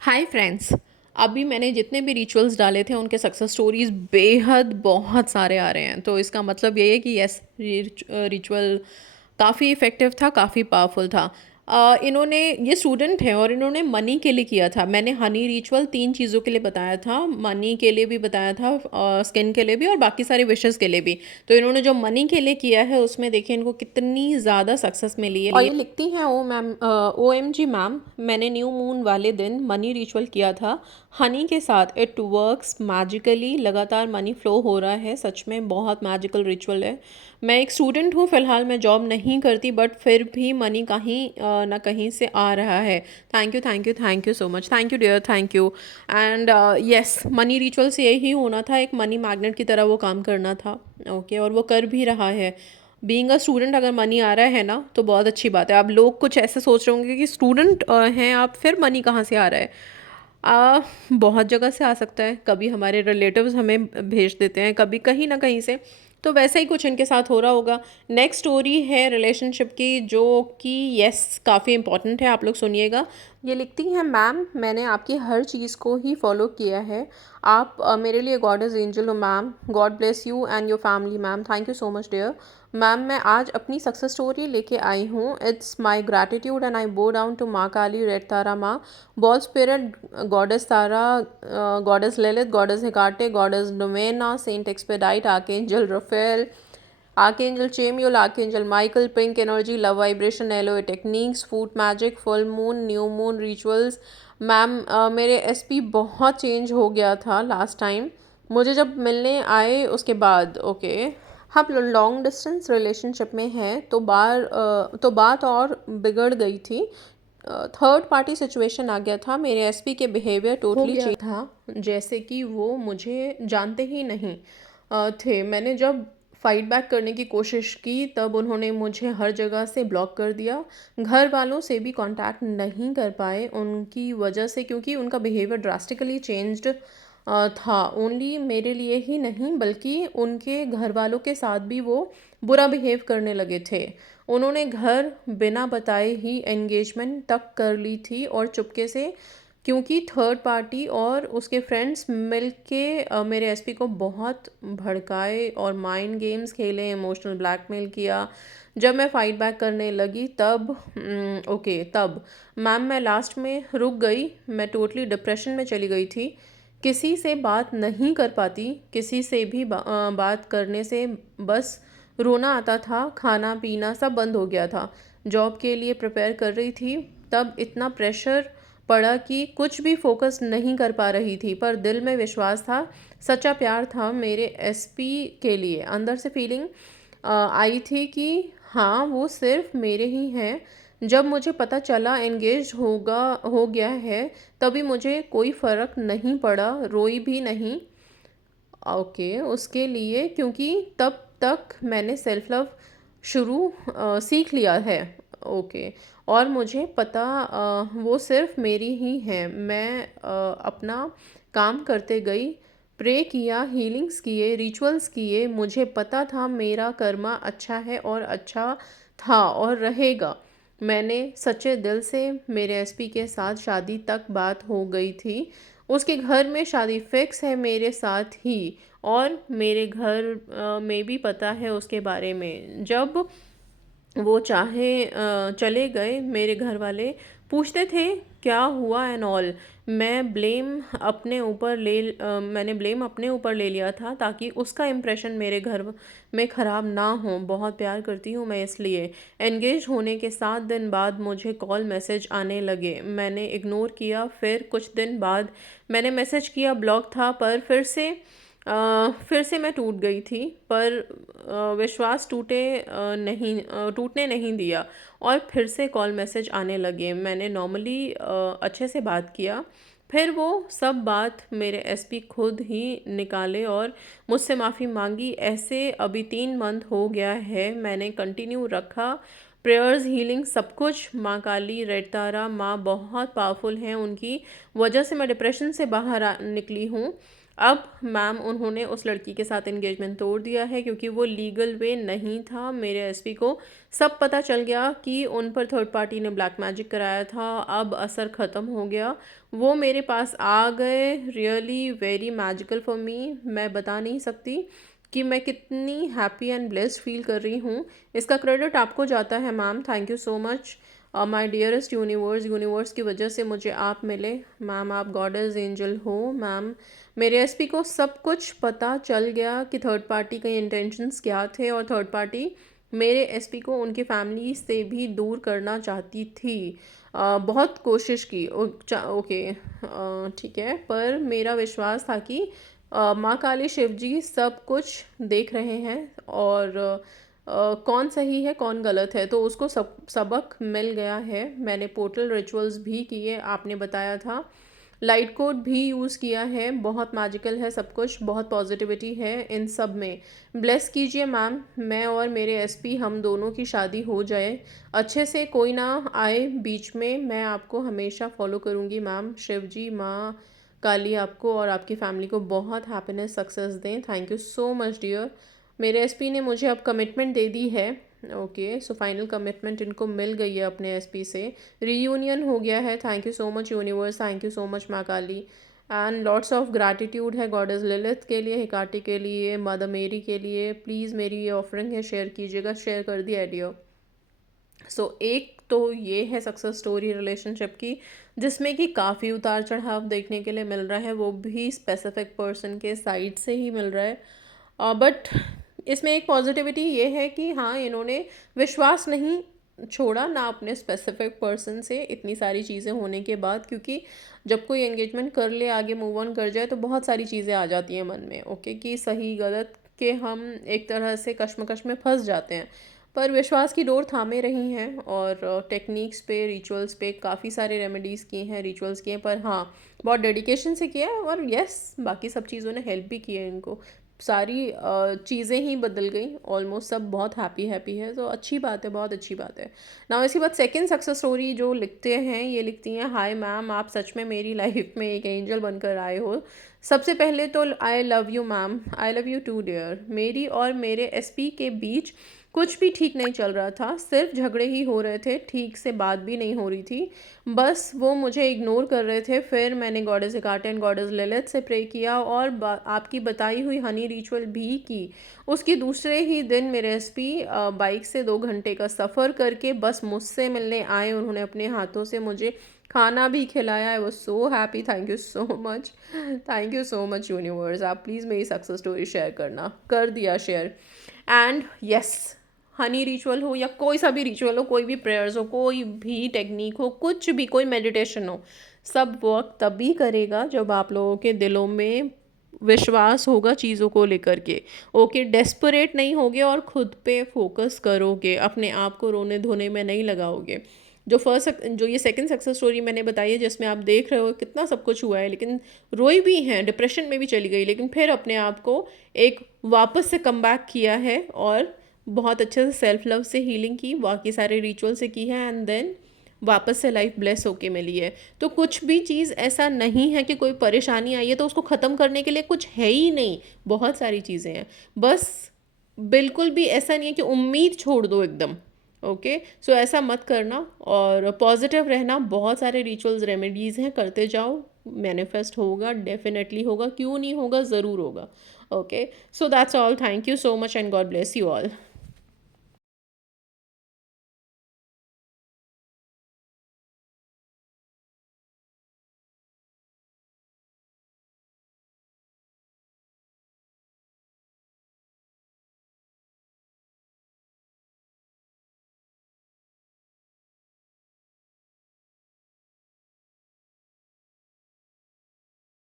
Hi friends. अभी मैंने जितने भी रिचुअल्स डाले थे उनके सक्सेस स्टोरीज बेहद बहुत सारे आ रहे हैं, तो इसका मतलब ये है कि यस, रिचुअल काफ़ी इफ़ेक्टिव था, काफ़ी पावरफुल था। इन्होंने ये स्टूडेंट हैं और इन्होंने मनी के लिए किया था। मैंने हनी रिचुअल 3 चीज़ों के लिए बताया था, मनी के लिए भी बताया था, स्किन के लिए भी और बाकी सारे विशेज़ के लिए भी। तो इन्होंने जो मनी के लिए किया है उसमें देखिए इनको कितनी ज़्यादा सक्सेस मिली है। और ये लिखती हैं, ओ मैम, OMG मैम, मैंने न्यू मून वाले दिन मनी रिचुअल किया था हनी के साथ। इट वर्क्स मैजिकली, लगातार मनी फ्लो हो रहा है। सच में बहुत मैजिकल रिचुअल है। मैं एक स्टूडेंट हूँ फ़िलहाल, मैं जॉब नहीं करती, बट फिर भी मनी कहीं ना कहीं से आ रहा है। Thank you, thank you, thank you so much. Thank you dear, thank you. And yes, money ritual से यही होना था, एक मनी मैग्नेट की तरह वो काम करना था। ओके, और वो कर भी रहा है। बीइंग अ स्टूडेंट अगर मनी आ रहा है ना तो बहुत अच्छी बात है। अब लोग कुछ ऐसे सोच रहे होंगे कि स्टूडेंट हैं आप, फिर मनी कहाँ से आ रहा है? बहुत जगह से आ सकता है। कभी हमारे रिलेटिव्स हमें भेज देते हैं, कभी कहीं ना कहीं से। तो वैसा ही कुछ इनके साथ हो रहा होगा। नेक्स्ट स्टोरी है रिलेशनशिप की, जो कि यस काफ़ी इंपॉर्टेंट है, आप लोग सुनिएगा। ये लिखती हैं, मैम मैंने आपकी हर चीज़ को ही फॉलो किया है। आप मेरे लिए गॉड एंजल हो ma'am. God bless you and your family ma'am. Thank you so much dear. Ma'am मैं आज अपनी सक्सेस स्टोरी लेके आई हूँ। It's my gratitude and I bow down to माँ काली, रेड तारा माँ, ball spirit, goddess Tara, goddess Lalit, goddess Hecate, goddess डोमेना, saint Expedite, archangel Raphael, archangel Chamuel, archangel Michael, pink energy, love vibration, एलोए techniques, food magic, full moon, new moon rituals. Ma'am मेरे SP बहुत change हो गया था last time, मुझे जब मिलने आए उसके बाद। ओके, हम लॉन्ग डिस्टेंस रिलेशनशिप में हैं तो बात और बिगड़ गई थी। थर्ड पार्टी सिचुएशन आ गया था। मेरे एसपी के बिहेवियर टोटली चेंज था, जैसे कि वो मुझे जानते ही नहीं थे। मैंने जब फाइट बैक करने की कोशिश की तब उन्होंने मुझे हर जगह से ब्लॉक कर दिया। घर वालों से भी कांटेक्ट नहीं कर पाए उनकी वजह से, क्योंकि उनका बिहेवियर ड्रास्टिकली चेंज्ड था। ओनली मेरे लिए ही नहीं बल्कि उनके घर वालों के साथ भी वो बुरा बिहेव करने लगे थे। उन्होंने घर बिना बताए ही एंगेजमेंट तक कर ली थी, और चुपके से, क्योंकि थर्ड पार्टी और उसके फ्रेंड्स मिल के मेरे एसपी को बहुत भड़काए और माइंड गेम्स खेले, इमोशनल ब्लैकमेल किया। जब मैं फाइट बैक करने लगी तब तब मैम मैं लास्ट में रुक गई। मैं टोटली डिप्रेशन में चली गई थी। किसी से बात नहीं कर पाती, किसी से भी बात करने से बस रोना आता था, खाना पीना सब बंद हो गया था। जॉब के लिए प्रिपेयर कर रही थी, तब इतना प्रेशर पड़ा कि कुछ भी फोकस नहीं कर पा रही थी, पर दिल में विश्वास था, सच्चा प्यार था मेरे एसपी के लिए। अंदर से फीलिंग आई थी कि हाँ वो सिर्फ मेरे ही हैं। जब मुझे पता चला एंगेज हो गया है, तभी मुझे कोई फ़र्क नहीं पड़ा, रोई भी नहीं। ओके, उसके लिए, क्योंकि तब तक मैंने सेल्फ लव सीख लिया है। ओके, और मुझे पता वो सिर्फ मेरी ही है। मैं अपना काम करते गई, प्रे किया, हीलिंग्स किए, रिचुअल्स किए। मुझे पता था मेरा कर्मा अच्छा है और अच्छा था और रहेगा। मैंने सच्चे दिल से, मेरे एसपी के साथ शादी तक बात हो गई थी। उसके घर में शादी फिक्स है मेरे साथ ही, और मेरे घर में भी पता है उसके बारे में। जब वो चाहे चले गए, मेरे घर वाले पूछते थे क्या हुआ एंड ऑल। मैंने ब्लेम अपने ऊपर ले लिया था, ताकि उसका इम्प्रेशन मेरे घर में ख़राब ना हो। बहुत प्यार करती हूँ मैं इसलिए। एंगेज होने के 7 दिन बाद मुझे कॉल मैसेज आने लगे, मैंने इग्नोर किया। फिर कुछ दिन बाद मैंने मैसेज किया, ब्लॉक था, पर फिर से मैं टूट गई थी। पर विश्वास टूटने नहीं दिया, और फिर से कॉल मैसेज आने लगे। मैंने नॉर्मली अच्छे से बात किया। फिर वो सब बात मेरे एसपी खुद ही निकाले और मुझसे माफ़ी मांगी। ऐसे अभी 3 मंथ हो गया है, मैंने कंटिन्यू रखा। प्रेयर्स, हीलिंग, सब कुछ। माँ काली, रेड तारा माँ बहुत पावरफुल हैं, उनकी वजह से मैं डिप्रेशन से बाहर निकली हूँ। अब मैम उन्होंने उस लड़की के साथ एंगेजमेंट तोड़ दिया है क्योंकि वो लीगल वे नहीं था। मेरे एसपी को सब पता चल गया कि उन पर थर्ड पार्टी ने ब्लैक मैजिक कराया था। अब असर ख़त्म हो गया, वो मेरे पास आ गए। Really very magical for me. मैं बता नहीं सकती कि मैं कितनी हैप्पी एंड ब्लेस्ड फील कर रही हूँ। इसका क्रेडिट आपको जाता है ma'am, thank you so much. My dearest universe, universe की वजह से मुझे आप मिले मैम, आप गॉडेस एंजल हो मैम। मेरे एसपी को सब कुछ पता चल गया कि थर्ड पार्टी के इंटेंशंस क्या थे, और थर्ड पार्टी मेरे एसपी को उनकी फैमिली से भी दूर करना चाहती थी। बहुत कोशिश की। ओके, ठीक है, पर मेरा विश्वास था कि माँ काली शिव जी सब कुछ देख रहे हैं, और कौन सही है कौन गलत है, तो उसको सबक मिल गया है। मैंने पोर्टल रिचुअल्स भी किए, आपने बताया था, लाइट कोड भी यूज़ किया है। बहुत मैजिकल है सब कुछ, बहुत पॉजिटिविटी है इन सब में। ब्लेस कीजिए मैम, मैं और मेरे एसपी हम दोनों की शादी हो जाए अच्छे से, कोई ना आए बीच में। मैं आपको हमेशा फॉलो करूँगी मैम। शिव जी, माँ काली आपको और आपकी फैमिली को बहुत हैप्पीनेस सक्सेस दें। Thank you so much dear. मेरे एसपी ने मुझे अब कमिटमेंट दे दी है। ओके, सो फाइनल कमिटमेंट इनको मिल गई है अपने एसपी से। रीयूनियन हो गया है। Thank you so much universe, thank you so much माँ काली। एंड लॉट्स ऑफ ग्रैटिट्यूड है गॉडेस लिलिथ के लिए, हिकाटी के लिए, मदर मेरी के लिए। प्लीज़ मेरी ये ऑफरिंग है, शेयर कीजिएगा। शेयर कर दिया डियर। सो एक तो ये है सक्सेस स्टोरी रिलेशनशिप की, जिसमें कि काफ़ी उतार चढ़ाव देखने के लिए मिल रहा है, वो भी स्पेसिफिक पर्सन के साइड से ही मिल रहा है। बट इसमें एक पॉजिटिविटी ये है कि हाँ, इन्होंने विश्वास नहीं छोड़ा ना अपने स्पेसिफिक पर्सन से इतनी सारी चीज़ें होने के बाद, क्योंकि जब कोई एंगेजमेंट कर ले, आगे मूव ऑन कर जाए, तो बहुत सारी चीज़ें आ जाती हैं मन में। ओके, कि सही गलत के हम एक तरह से कश्मकश में फंस जाते हैं, पर विश्वास की डोर थामे रही हैं, और टेक्निक्स पे, रिचुअल्स पे काफ़ी सारे रेमेडीज़ किए हैं, रिचुअल्स किए हैं, पर हाँ, बहुत डेडिकेशन से किया है। और यस, बाकी सब चीज़ों ने हेल्प भी की है इनको। सारी चीज़ें ही बदल गई ऑलमोस्ट, सब बहुत हैप्पी हैप्पी है, तो अच्छी बात है, बहुत अच्छी बात है ना। इसके बाद सेकंड सक्सेस स्टोरी जो लिखते हैं, ये लिखती हैं, हाय मैम, आप सच में मेरी लाइफ में एक एंजल बनकर आए हो। सबसे पहले तो I love you ma'am, I love you too dear. मेरी और मेरे एसपी के बीच कुछ भी ठीक नहीं चल रहा था, सिर्फ झगड़े ही हो रहे थे, ठीक से बात भी नहीं हो रही थी, बस वो मुझे इग्नोर कर रहे थे। फिर मैंने गॉडेस हिकाटे एंड गॉडेस लिलिथ से प्रे किया, और आपकी बताई हुई हनी रिचुअल भी की। उसकी दूसरे ही दिन मेरे एसपी बाइक से 2 घंटे का सफ़र करके बस मुझसे मिलने आए। उन्होंने अपने हाथों से मुझे खाना भी खिलाया। I was so happy. Thank you so much, thank you so much universe. आप प्लीज़ मेरी सक्सेस स्टोरी शेयर करना। कर दिया share. And yes, Honey ritual हो या कोई सा भी रिचुअल हो, कोई भी प्रेयर्स हो, कोई भी टेक्निक हो, कुछ भी, कोई मेडिटेशन हो, सब वर्क तभी करेगा जब आप लोगों के दिलों में विश्वास होगा चीज़ों को लेकर के। ओके, डेस्परेट नहीं होगे और खुद पे फोकस करोगे, अपने आप को रोने धोने में नहीं लगाओगे। जो ये सेकंड सक्सेस स्टोरी मैंने बताई है, जिसमें आप देख रहे हो कितना सब कुछ हुआ है, लेकिन रोई भी हैं, डिप्रेशन में भी चली गई, लेकिन फिर अपने आप को एक वापस से कम बैक किया है, और बहुत अच्छे से सेल्फ लव से हीलिंग की, बाकी सारे रिचुअल से की है, एंड देन वापस से लाइफ ब्लेस होके मिली है। तो कुछ भी चीज़ ऐसा नहीं है कि कोई परेशानी आई है तो उसको ख़त्म करने के लिए कुछ है ही नहीं, बहुत सारी चीज़ें हैं। बस बिल्कुल भी ऐसा नहीं है कि उम्मीद छोड़ दो एकदम। ओके, सो ऐसा मत करना, और पॉजिटिव रहना। बहुत सारे रिचुअल्स, रेमेडीज़ हैं, करते जाओ, मैनिफेस्ट होगा, डेफिनेटली होगा, क्यों नहीं होगा, ज़रूर होगा। Okay, so that's all. Thank you so much and God bless you all.